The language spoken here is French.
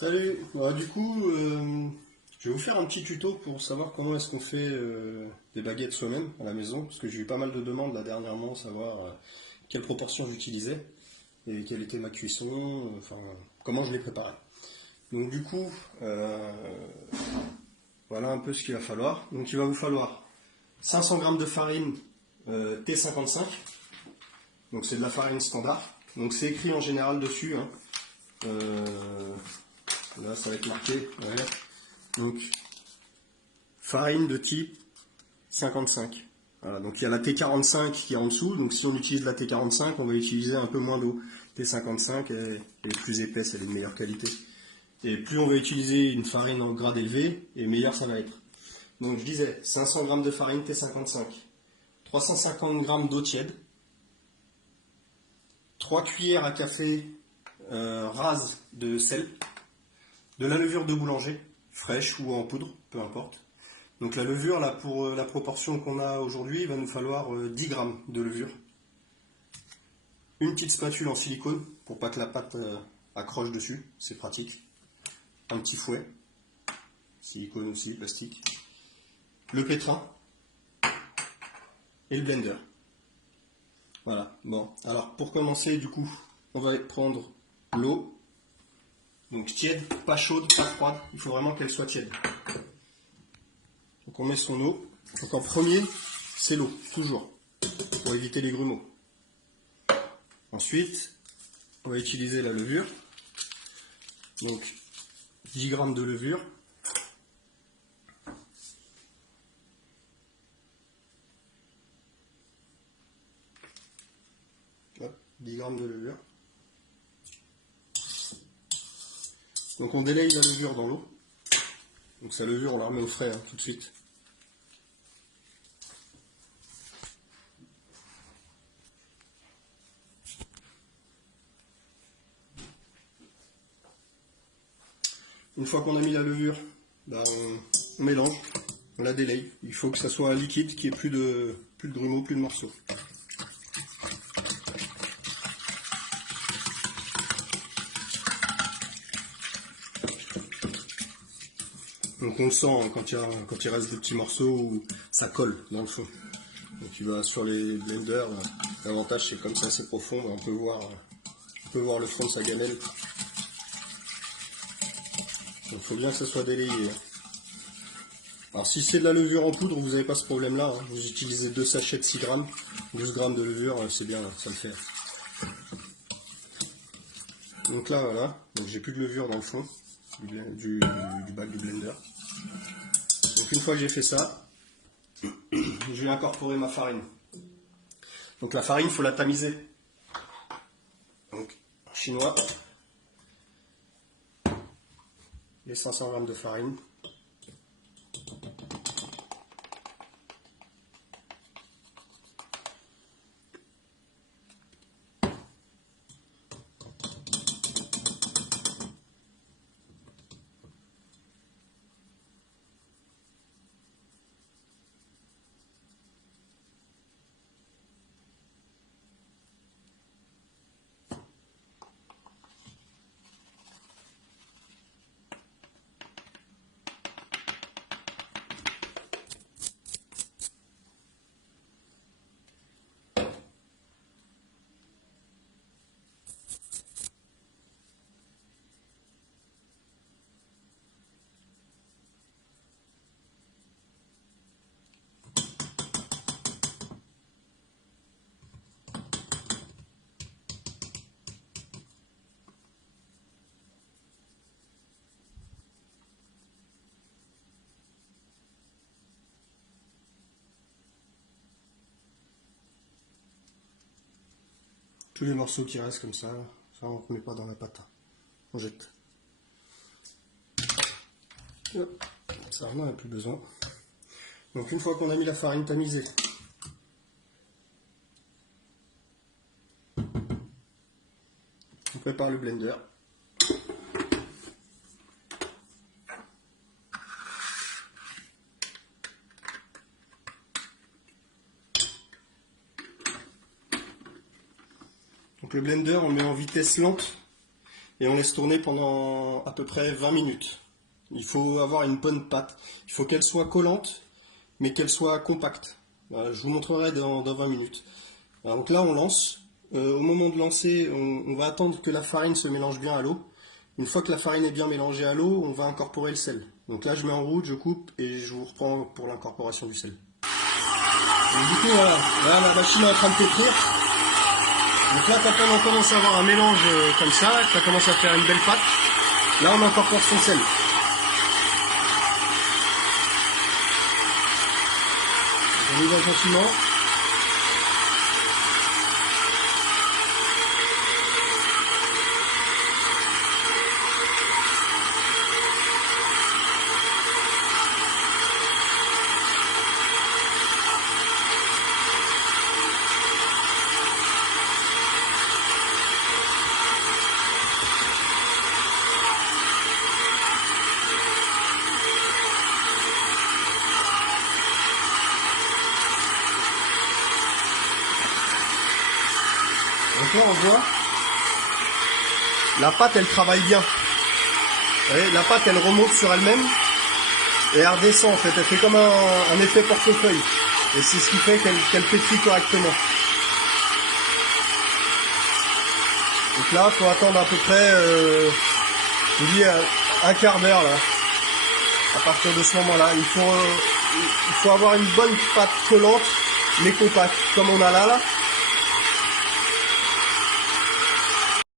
Salut, du coup, je vais vous faire un petit tuto pour savoir comment est-ce qu'on fait des baguettes soi-même à la maison, parce que j'ai eu pas mal de demandes là dernièrement, savoir quelle proportion j'utilisais et quelle était ma cuisson, enfin comment je les préparais. Donc du coup, voilà un peu ce qu'il va falloir. Donc il va vous falloir 500 grammes de farine T55, donc c'est de la farine standard. Donc c'est écrit en général dessus, hein. Là ça va être marqué, ouais. Donc farine de type 55. Voilà, donc il y a la T45 qui est en dessous, donc si on utilise la T45, on va utiliser un peu moins d'eau. T55 est plus épaisse, elle est de meilleure qualité. Et plus on va utiliser une farine en grade élevé, et meilleur ça va être. Donc je disais, 500 g de farine T55, 350 g d'eau tiède, 3 cuillères à café rases de sel, de la levure de boulanger, fraîche ou en poudre, peu importe. Donc la levure, là, pour la proportion qu'on a aujourd'hui, il va nous falloir 10 grammes de levure. Une petite spatule en silicone, pour pas que la pâte accroche dessus, c'est pratique. Un petit fouet, silicone aussi, plastique. Le pétrin et le blender. Voilà, bon. Alors pour commencer, du coup, on va prendre l'eau. Donc tiède, pas chaude, pas froide, il faut vraiment qu'elle soit tiède. Donc on met son eau. Donc en premier, c'est l'eau, toujours, pour éviter les grumeaux. Ensuite, on va utiliser la levure. Donc 10 grammes de levure. Hop, 10 grammes de levure. Donc on délaye la levure dans l'eau. Donc sa levure, on la remet au frais tout de suite. Une fois qu'on a mis la levure, on mélange, on la délaye. Il faut que ça soit liquide, qu'il n'y ait plus de grumeaux, plus de morceaux. Donc on le sent hein, quand il reste des petits morceaux où ça colle dans le fond. Donc tu vas sur les blenders, l'avantage c'est comme ça c'est profond, on peut voir le fond de sa gamelle. Donc il faut bien que ça soit délayé. Alors si c'est de la levure en poudre, vous n'avez pas ce problème là, hein. Vous utilisez 2 sachets de 6 grammes, 12 grammes de levure, c'est bien, ça le fait. Donc là voilà, j'ai plus de levure dans le fond du bac du blender. Donc une fois que j'ai fait ça, je vais incorporer ma farine. Donc la farine, il faut la tamiser. Donc en chinois, les 500 grammes de farine. Tous les morceaux qui restent comme ça on ne met pas dans la pâte. On jette. Hop, ça on n'en a plus besoin. Donc une fois qu'on a mis la farine tamisée, on prépare le blender. Donc le blender on le met en vitesse lente et on laisse tourner pendant à peu près 20 minutes. Il faut avoir une bonne pâte. Il faut qu'elle soit collante, mais qu'elle soit compacte. Je vous montrerai dans 20 minutes. Donc là, on lance. Au moment de lancer, on va attendre que la farine se mélange bien à l'eau. Une fois que la farine est bien mélangée à l'eau, on va incorporer le sel. Donc là, je mets en route, je coupe et je vous reprends pour l'incorporation du sel. Donc du coup, voilà, là, la machine est en train de pétrir. Donc là, quand on commence à avoir un mélange comme ça, que ça commence à faire une belle pâte, là, on incorpore son sel. Donc on y va gentiment. Donc là, on voit, la pâte, elle travaille bien. Vous voyez, la pâte, elle remonte sur elle-même et elle redescend en fait. Elle fait comme un effet portefeuille. Et c'est ce qui fait qu'elle pétrit correctement. Donc là, il faut attendre à peu près, je vous dis, un quart d'heure là. À partir de ce moment-là, il faut avoir une bonne pâte collante, mais compacte, comme on a là.